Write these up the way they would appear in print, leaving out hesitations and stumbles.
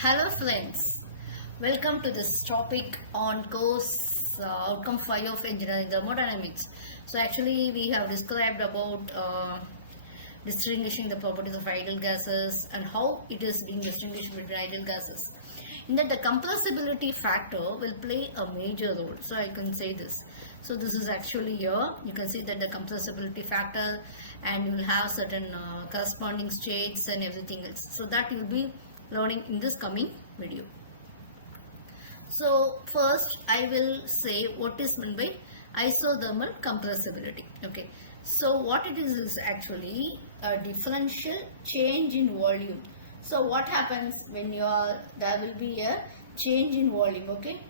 Hello friends, welcome to this topic on course outcome 5 of engineering thermodynamics. So actually we have described about distinguishing the properties of ideal gases and how it is being distinguished between ideal gases. In that the compressibility factor will play a major role. So I can say this. So this is actually here. You can see that the compressibility factor and you will have certain corresponding states and everything else. So that you will be learning in this coming video. So first I will say what is meant by isothermal compressibility. Okay, so what it is actually a differential change in volume. So what happens when there will be a change in volume. Okay,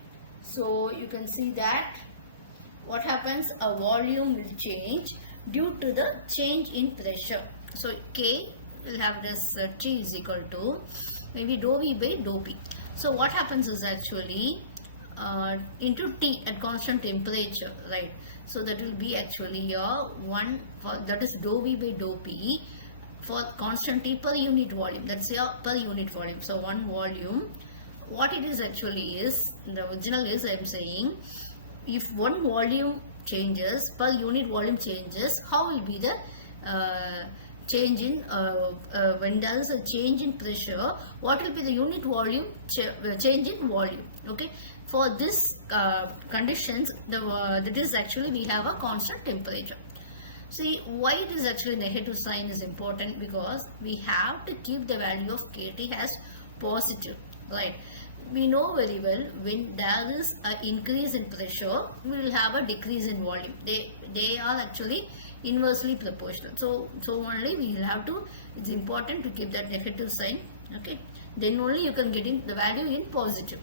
so you can see that what happens, a volume will change due to the change in pressure. So K will have this T is equal to maybe dou V by dou P. So what happens is actually into T at constant temperature, right? So that will be actually here one for that is dou V by dou P for constant T per unit volume. That's your per unit volume. So one volume, what it is actually is, the original is I am saying, if one volume changes, per unit volume changes, how will be the change in when there is a change in pressure, what will be the unit volume change in volume. Okay, for this conditions that is actually we have a constant temperature. See why it is actually negative sign is important, because we have to keep the value of KT as positive, right? We know very well when there is an increase in pressure, we will have a decrease in volume. They are actually inversely proportional. So only we will have to, it's important to keep that negative sign. Okay, then only you can get in the value in positive.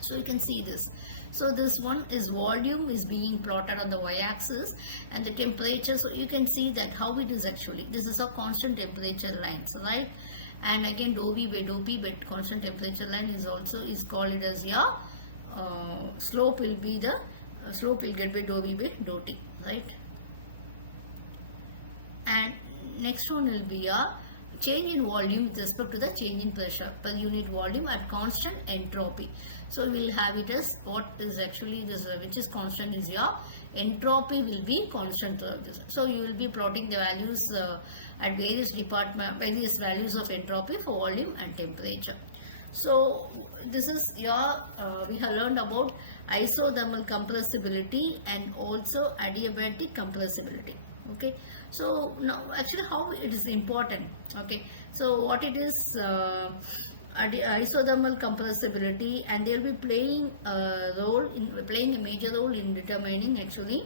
So you can see this. So this one is volume is being plotted on the y-axis and the temperature. So you can see that how it is actually. This is a constant temperature lines, right? And again dou V by dou P, but constant temperature line is also is called it as your slope will be the slope will get by dou V by dou T, right? And next one will be a change in volume with respect to the change in pressure per unit volume at constant entropy. So we will have it as what is actually this, which is constant is your entropy will be constant throughout this. So you will be plotting the values at various values of entropy for volume and temperature. So this is your we have learned about isothermal compressibility and also adiabatic compressibility. Okay, so now actually how it is important. Okay, so what it is isothermal compressibility, and they will be playing a major role in determining actually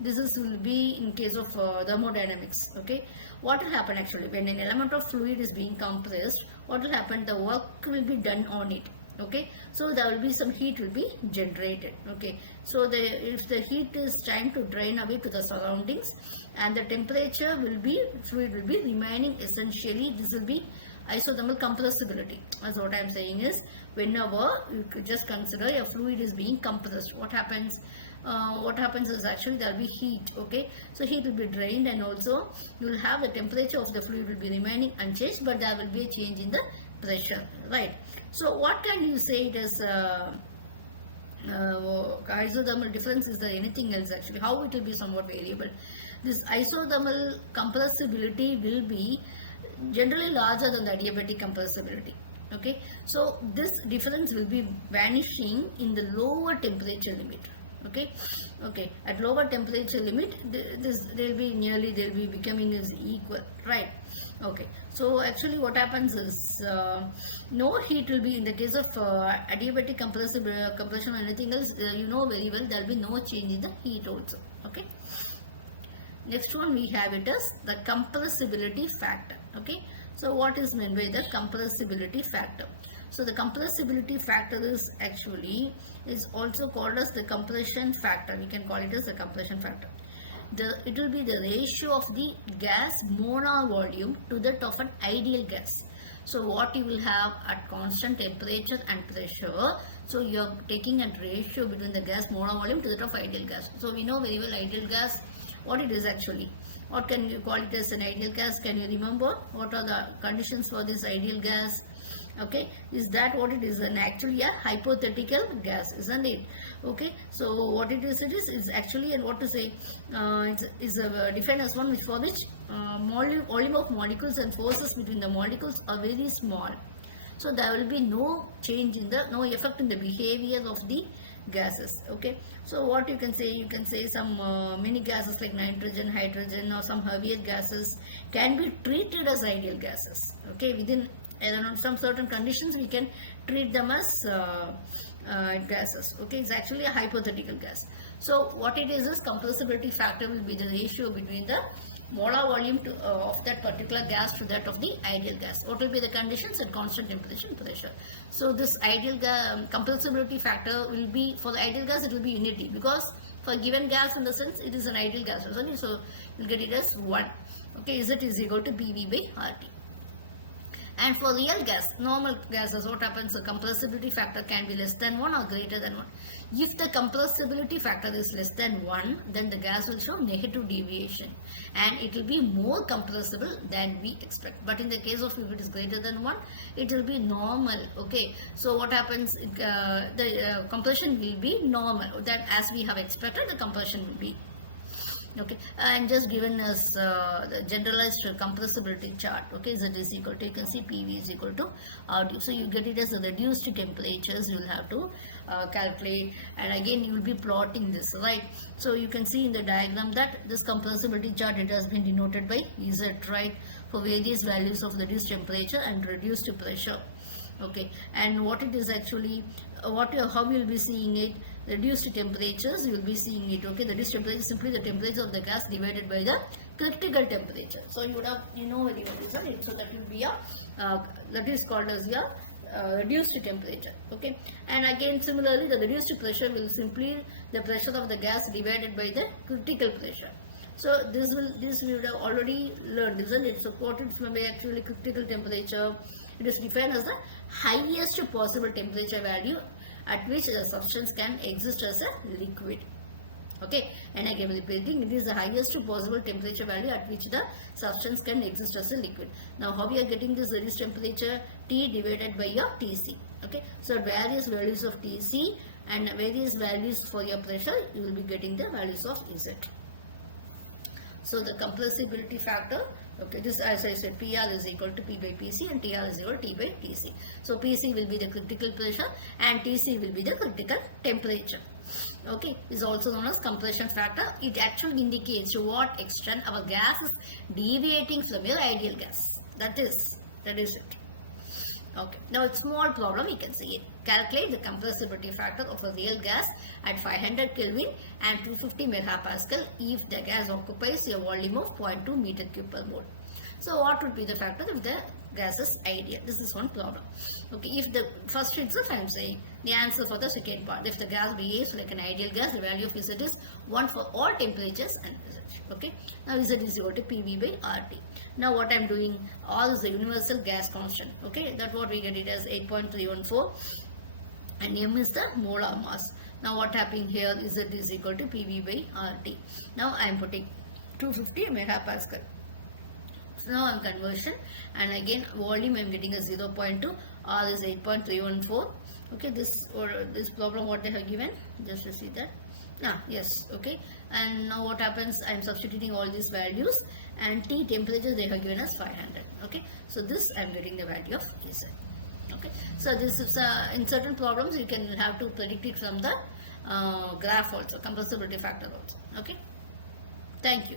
this is will be in case of thermodynamics. Okay, what will happen actually when an element of fluid is being compressed, what will happen, the work will be done on it. Okay, so there will be some heat will be generated. Okay, so if the heat is time to drain away to the surroundings, and the temperature will be, fluid will be remaining essentially, this will be isothermal compressibility. As what I am saying is, whenever you could just consider a fluid is being compressed, what happens is actually there will be heat. Okay, so heat will be drained, and also you will have the temperature of the fluid will be remaining unchanged, but there will be a change in the pressure, right? So what can you say it is isothermal difference? Is there anything else actually? How it will be somewhat variable? This isothermal compressibility will be generally larger than the adiabatic compressibility. Okay, so this difference will be vanishing in the lower temperature limit. Okay, at lower temperature limit they'll be becoming is equal, right? Okay, so actually what happens is no heat will be in the case of adiabatic compression or anything else, you know very well there will be no change in the heat also. Okay, next one we have it as the compressibility factor. Okay, so what is meant by the compressibility factor? So the compressibility factor is also called as the compression factor. We can call it as the compression factor. It will be the ratio of the gas molar volume to that of an ideal gas. So what you will have at constant temperature and pressure, so you are taking a ratio between the gas molar volume to that of ideal gas. So we know very well ideal gas, what it is actually. What can you call it as an ideal gas? Can you remember what are the conditions for this ideal gas? Okay, is that what it is? And actually a hypothetical gas, isn't it? Okay, so what it is actually, and what to say, is defined as one which for which volume of molecules and forces between the molecules are very small. So there will be no change in the, no effect in the behavior of the gases. Okay, so what you can say some many gases like nitrogen, hydrogen, or some heavier gases can be treated as ideal gases. Okay, within, I don't know, some certain conditions we can treat them as gases. Okay, it's actually a hypothetical gas. So what it is compressibility factor will be the ratio between the molar volume of that particular gas to that of the ideal gas. What will be the conditions? At constant temperature and pressure. So this ideal compressibility factor will be, for the ideal gas it will be unity, because for given gas, in the sense it is an ideal gas, so you'll get it as 1. Okay, Z is equal to PV by RT. And for real gas, normal gases, what happens? The compressibility factor can be less than 1 or greater than 1. If the compressibility factor is less than 1, then the gas will show negative deviation and it will be more compressible than we expect. But in the case of if it is greater than 1, it will be normal. Okay, so what happens? The compression will be normal. That as we have expected, the compression will be. Okay, and just given as the generalized compressibility chart. Okay, Z is equal to, you can see PV is equal to RT. So you get it as the reduced temperatures you will have to calculate, and again you will be plotting this, right? So you can see in the diagram that this compressibility chart, it has been denoted by Z, right, for various values of reduced temperature and reduced pressure. Okay, and what it is actually, how you will be seeing it, reduced temperatures you will be seeing it. Okay, the reduced temperature is simply the temperature of the gas divided by the critical temperature. So you would have, you know very well, isn't it? So that will be a that is called as your reduced temperature. Okay, and again similarly the reduced pressure will simply the pressure of the gas divided by the critical pressure. So this we would have already learned, isn't it? So what is actually critical temperature? It is defined as the highest possible temperature value at which the substance can exist as a liquid. Okay, and again repeating, it is the highest possible temperature value at which the substance can exist as a liquid. Now how we are getting this reduced temperature? T divided by your Tc. Okay, so various values of Tc and various values for your pressure, you will be getting the values of Z. So the compressibility factor, okay, this, as I said, PR is equal to P by Pc and TR is equal to T by Tc. So Pc will be the critical pressure and Tc will be the critical temperature. Okay, is also known as compression factor. It actually indicates to what extent our gas is deviating from your ideal gas. That is it. Okay, now a small problem, you can see it. Calculate the compressibility factor of a real gas at 500 Kelvin and 250 megapascal if the gas occupies a volume of 0.2 meter cube per mole. So what would be the factor if the gas is ideal? This is one problem. Okay, if the first itself I am saying the answer for the second part. If the gas behaves like an ideal gas, the value of Z is 1 for all temperatures and Z. Okay, now Z is equal to PV by RT. Now what I am doing, all is the universal gas constant. Okay, that's what we get it as 8.314 and M is the molar mass. Now what happening here is Z is equal to PV by RT. Now I am putting 250 megapascal. So now I am conversion, and again volume I am getting a 0.2, R is 8.314. Okay, this problem what they have given, just to see that. Yes, okay, and now what happens, I am substituting all these values, and T temperature they have given us 500. Okay, so this I am getting the value of Z. Okay, so this is in certain problems you can have to predict it from the graph also, compressibility factor also. Okay, thank you.